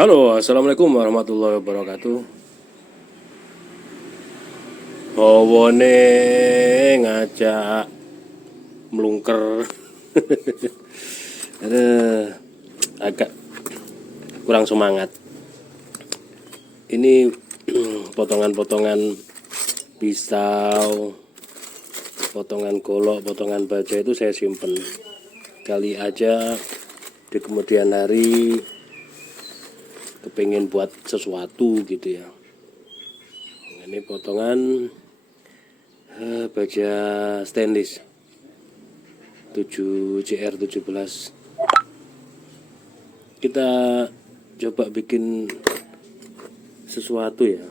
Halo, assalamualaikum warahmatullahi wabarakatuh. Hawane ngajak melungker. Aduh, agak kurang semangat. Ini potongan-potongan pisau, potongan golok, potongan baja itu saya simpen. Kali aja di kemudian hari kepingin buat sesuatu gitu ya. Ini potongan baja stainless 7CR17. Kita coba bikin sesuatu ya.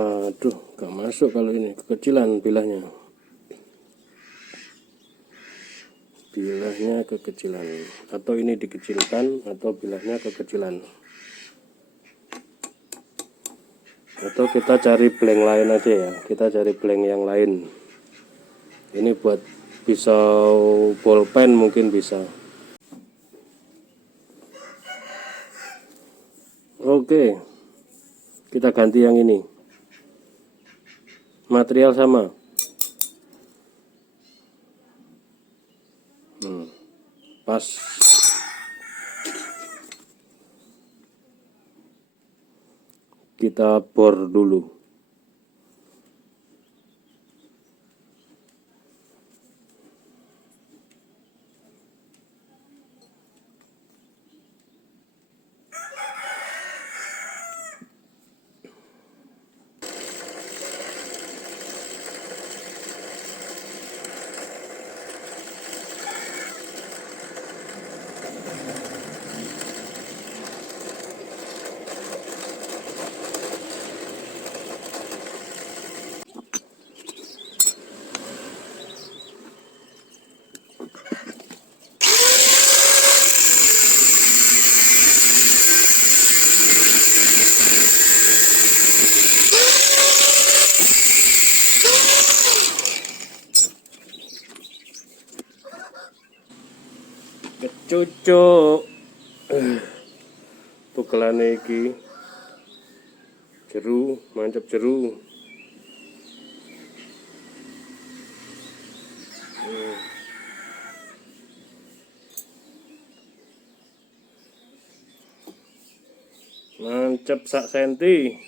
Aduh, gak masuk kalau ini, kekecilan bilahnya. Bilahnya kekecilan, atau ini dikecilkan, atau bilahnya kekecilan. Atau kita cari blank lain aja ya, kita cari blank yang lain. Ini buat pisau bolpen mungkin bisa. Oke, kita ganti yang ini. Material sama. Pas. Kita bor dulu. Kecucuk tukelane iki jeru, mancep jeru. Mancep sak senti.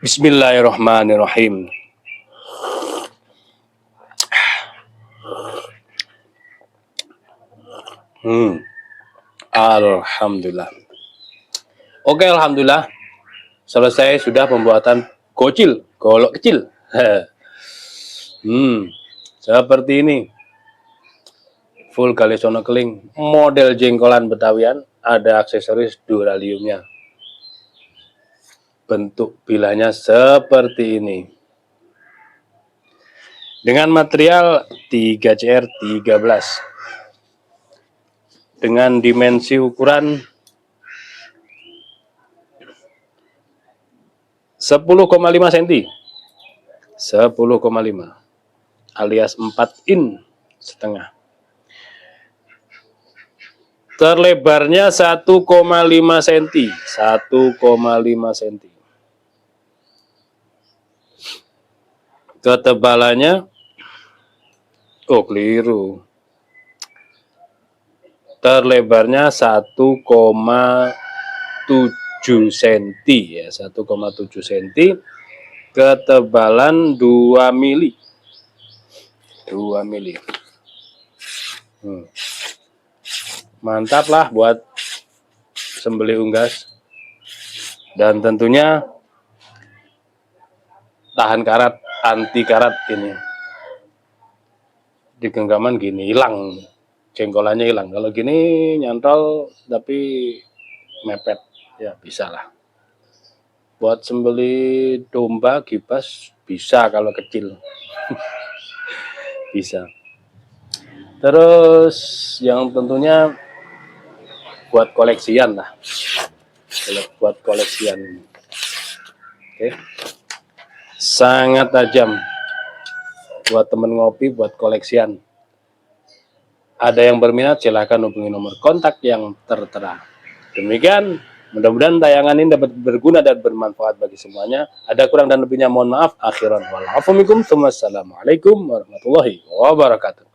Bismillahirrahmanirrahim. Alhamdulillah. Oke, alhamdulillah. Selesai sudah pembuatan gocil, golok kecil. Seperti ini. Full galesono keling, model jengkolan Betawian, ada aksesoris duraliumnya. Bentuk bilanya seperti ini. Dengan material 3CR13. Dengan dimensi ukuran 10,5 cm. 10,5 alias 4 in setengah. Terlebarnya 1,5 cm. 1,5 cm. Ketebalannya keliru. Terlebarnya 1,7 cm ya, 1,7 cm. Ketebalan 2 mili. 2 mili. Mantap lah buat sembelih unggas. Dan tentunya tahan karat, anti karat ini. Di genggaman gini hilang, jengkolannya hilang. Kalau gini nyantol tapi mepet, ya bisa lah. Buat sembelih domba, gibas bisa kalau kecil. Bisa. Terus yang tentunya buat koleksian lah. Buat koleksian. Oke. Sangat tajam. Buat temen ngopi, buat koleksian. Ada yang berminat silahkan hubungi nomor kontak yang tertera. Demikian, mudah-mudahan tayangan ini dapat berguna dan bermanfaat bagi semuanya. Ada kurang dan lebihnya mohon maaf. Akhiran wal afu minkum. Wassalamualaikum warahmatullahi wabarakatuh.